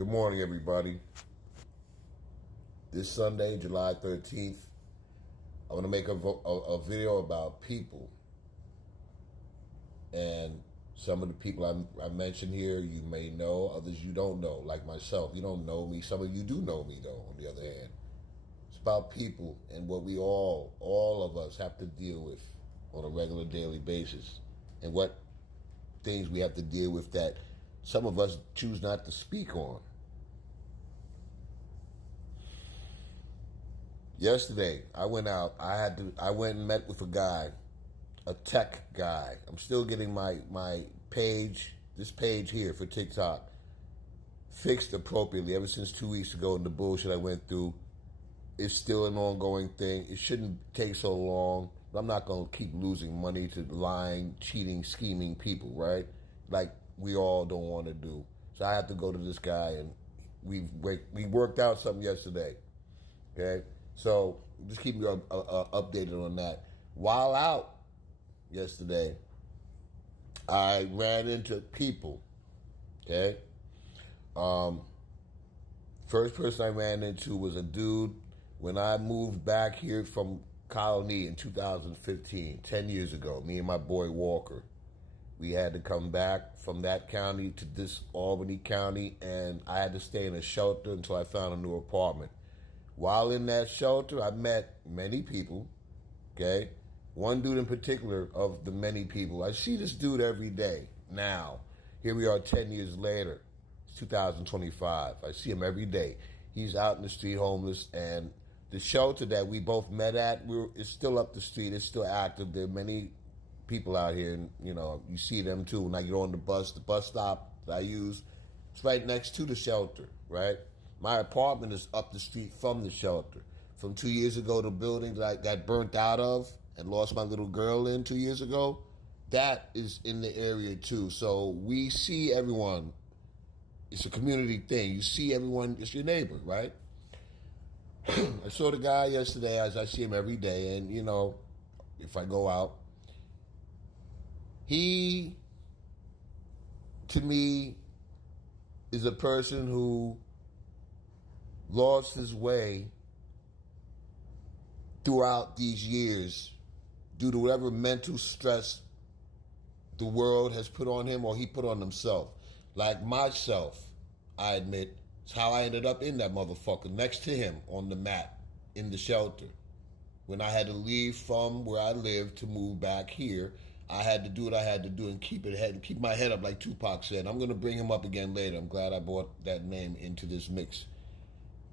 Good morning, everybody. This Sunday, July 13th, I want to make a video about people. And some of the people I mentioned here, you may know, others you don't know, like myself. You don't know me. Some of you do know me, though, on the other hand. It's about people and what we all of us have to deal with on a regular daily basis. And what things we have to deal with that some of us choose not to speak on. Yesterday, I went out. I went and met with a guy, a tech guy. I'm still getting my page, this page here for TikTok, fixed appropriately. Ever since 2 weeks ago and the bullshit I went through, it's still an ongoing thing. It shouldn't take so long. But I'm not going to keep losing money to lying, cheating, scheming people, right? Like we all don't want to do. So I have to go to this guy, and we worked out something yesterday. Okay, so just keep me updated on that. While out yesterday, I ran into people. Okay, first person I ran into was a dude when I moved back here from Colony in 2015, 10 years ago. Me and my boy Walker, we had to come back from that county to this Albany County, and I had to stay in a shelter until I found a new apartment. While in that shelter, I met many people, okay? One dude in particular of the many people. I see this dude every day now. Here we are 10 years later. It's 2025. I see him every day. He's out in the street homeless, and the shelter that we both met at, it's still up the street. It's still active. There are many people out here, and you see them too. When I get on the bus stop that I use, it's right next to the shelter, right? My apartment is up the street from the shelter. From 2 years ago, the building that I got burnt out of and lost my little girl in 2 years ago, that is in the area too. So we see everyone. It's a community thing. You see everyone, it's your neighbor, right? I saw the guy yesterday, as I see him every day, and if I go out, he, to me, is a person who lost his way throughout these years due to whatever mental stress the world has put on him or he put on himself. Like myself, I admit, it's how I ended up in that motherfucker next to him on the mat in the shelter. When I had to leave from where I lived to move back here, I had to do what I had to do and keep my head up, like Tupac said. I'm going to bring him up again later. I'm glad I brought that name into this mix.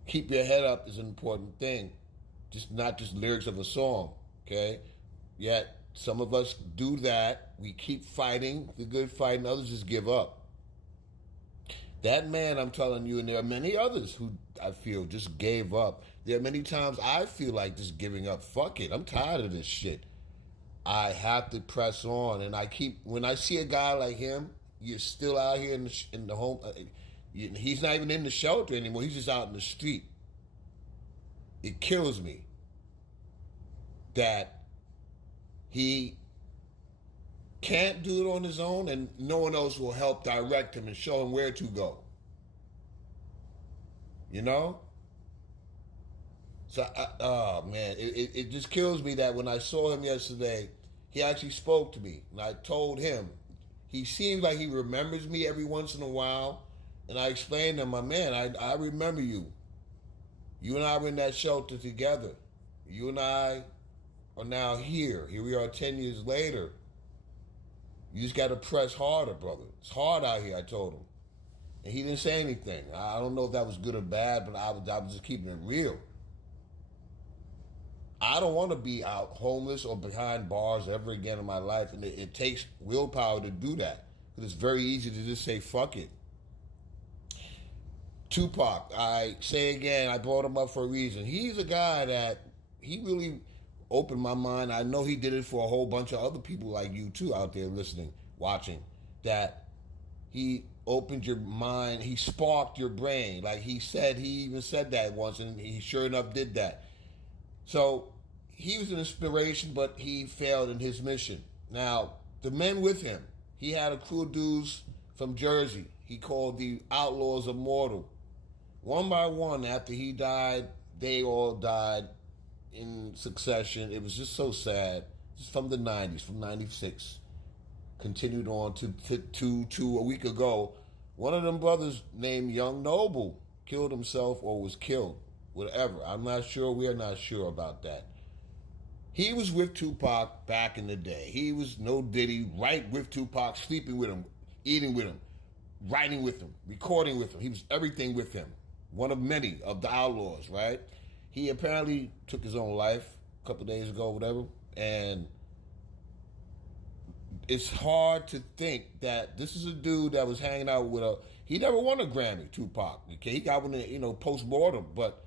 Keep your head up is an important thing. Not just lyrics of a song, okay? Yet, some of us do that. We keep fighting the good fight, and others just give up. That man, I'm telling you, and there are many others who I feel just gave up. There are many times I feel like just giving up. Fuck it. I'm tired of this shit. I have to press on. And when I see a guy like him, you're still out here in the home. He's not even in the shelter anymore. He's just out in the street. It kills me that he can't do it on his own, and no one else will help direct him and show him where to go. So, oh man, it just kills me that when I saw him yesterday, he actually spoke to me, and I told him, he seems like he remembers me every once in a while, and I explained to him, my man, I remember you. You and I were in that shelter together. You and I are now here. Here we are 10 years later. You just got to press harder, brother. It's hard out here, I told him. And he didn't say anything. I don't know if that was good or bad, but I was just keeping it real. I don't want to be out homeless or behind bars ever again in my life. And it takes willpower to do that. Because it's very easy to just say, fuck it. Tupac, I say again, I brought him up for a reason. He's a guy that he really opened my mind. I know he did it for a whole bunch of other people like you too out there listening, watching, that he opened your mind, he sparked your brain. Like he even said that once, and he sure enough did that. So he was an inspiration, but he failed in his mission. Now, the men with him, he had a crew of dudes from Jersey. He called the Outlaws Immortal. one by one, after he died, they all died in succession. It was just so sad. Just from the 90s, from 96. Continued on to a week ago. One of them brothers named Young Noble killed himself or was killed. Whatever. I'm not sure. We are not sure about that. He was with Tupac back in the day. He was no Diddy, right with Tupac, sleeping with him, eating with him, writing with him, recording with him. He was everything with him. One of many of the outlaws, right? He apparently took his own life a couple of days ago, whatever. And it's hard to think that this is a dude that was hanging out with he never won a Grammy, Tupac. Okay, he got one, post-mortem, but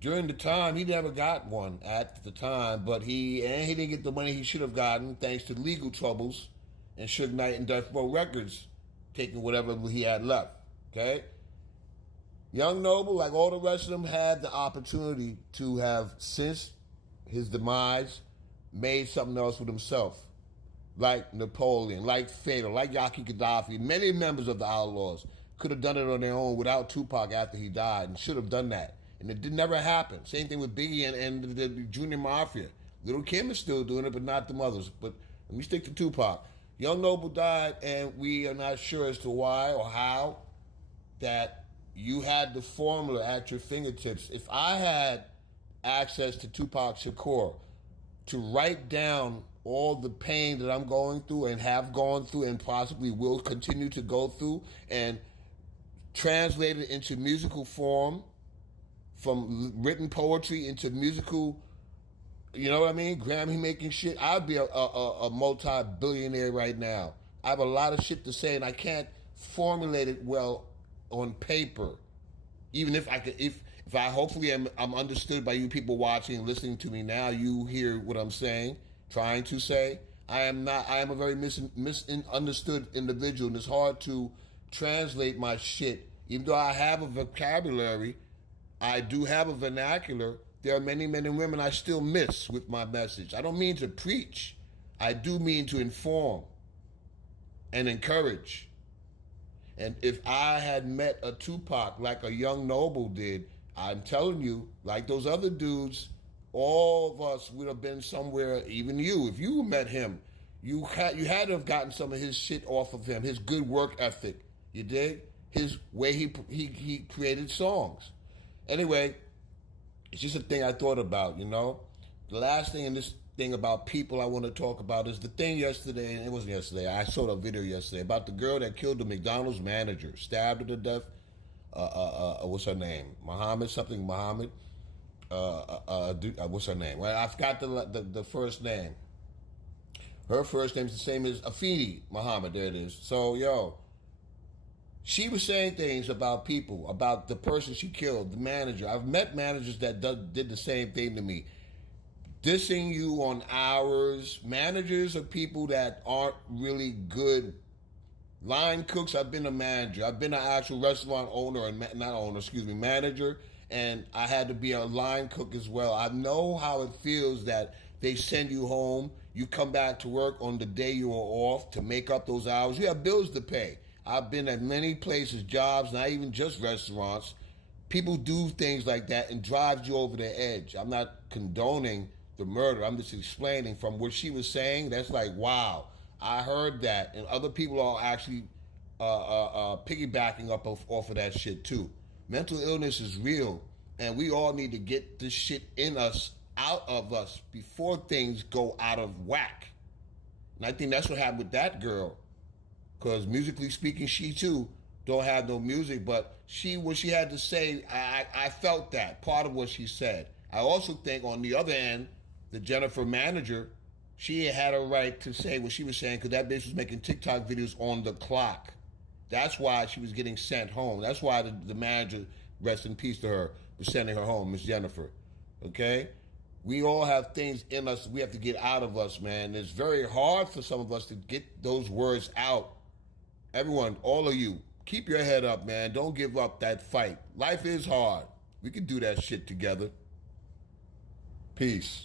during the time, he never got one at the time, but he didn't get the money he should have gotten thanks to legal troubles and Suge Knight and Death Row Records taking whatever he had left, okay? Young Noble, like all the rest of them, had the opportunity to have, since his demise, made something else with himself. Like Napoleon, like Fatal, like Yaki Gaddafi, many members of the Outlaws could have done it on their own without Tupac after he died and should have done that. And it did never happen. Same thing with Biggie and the Junior Mafia. Little Kim is still doing it, but not the mothers. But let me stick to Tupac. Young Noble died, and we are not sure as to why or how that you had the formula at your fingertips. If I had access to Tupac Shakur to write down all the pain that I'm going through and have gone through and possibly will continue to go through and translate it into musical form, from written poetry into musical, you know what I mean? Grammy making shit. I'd be a multi-billionaire right now. I have a lot of shit to say and I can't formulate it well on paper. Even if I could, if I hopefully I'm understood by you people watching and listening to me now, you hear what I'm saying, trying to say. I am a very misunderstood individual, and it's hard to translate my shit. Even though I have a vocabulary, I do have a vernacular. There are many men and women I still miss with my message. I don't mean to preach. I do mean to inform and encourage. And if I had met a Tupac like a Young Noble did, I'm telling you, like those other dudes, all of us would have been somewhere, even you. If you met him, you had to have gotten some of his shit off of him, his good work ethic. You dig? His way he created songs. Anyway, it's just a thing I thought about, The last thing in this thing about people I want to talk about is the thing yesterday, and it wasn't yesterday, I saw a video yesterday about the girl that killed the McDonald's manager, stabbed her to death. What's her name? Muhammad? What's her name? Well, I forgot the first name. Her first name's the same as Afeni Muhammad, there it is. So, she was saying things about people, about the person she killed, the manager. I've met managers that did the same thing to me. Dissing you on hours. Managers are people that aren't really good. Line cooks, I've been a manager. I've been an actual restaurant owner, manager. And I had to be a line cook as well. I know how it feels that they send you home. You come back to work on the day you are off to make up those hours. You have bills to pay. I've been at many places, jobs, not even just restaurants. People do things like that and drives you over the edge. I'm not condoning the murder. I'm just explaining from what she was saying. That's like, wow, I heard that. And other people are actually piggybacking up off of that shit too. Mental illness is real, and we all need to get this shit in us, out of us, before things go out of whack. And I think that's what happened with that girl. Because musically speaking, she too don't have no music, but what she had to say, I felt that, part of what she said. I also think on the other end, the Jennifer manager, she had a right to say what she was saying because that bitch was making TikTok videos on the clock. That's why she was getting sent home. That's why the manager, rest in peace to her, was sending her home, Miss Jennifer. Okay? We all have things in us we have to get out of us, man. It's very hard for some of us to get those words out. Everyone, all of you, keep your head up, man. Don't give up that fight. Life is hard. We can do that shit together. Peace.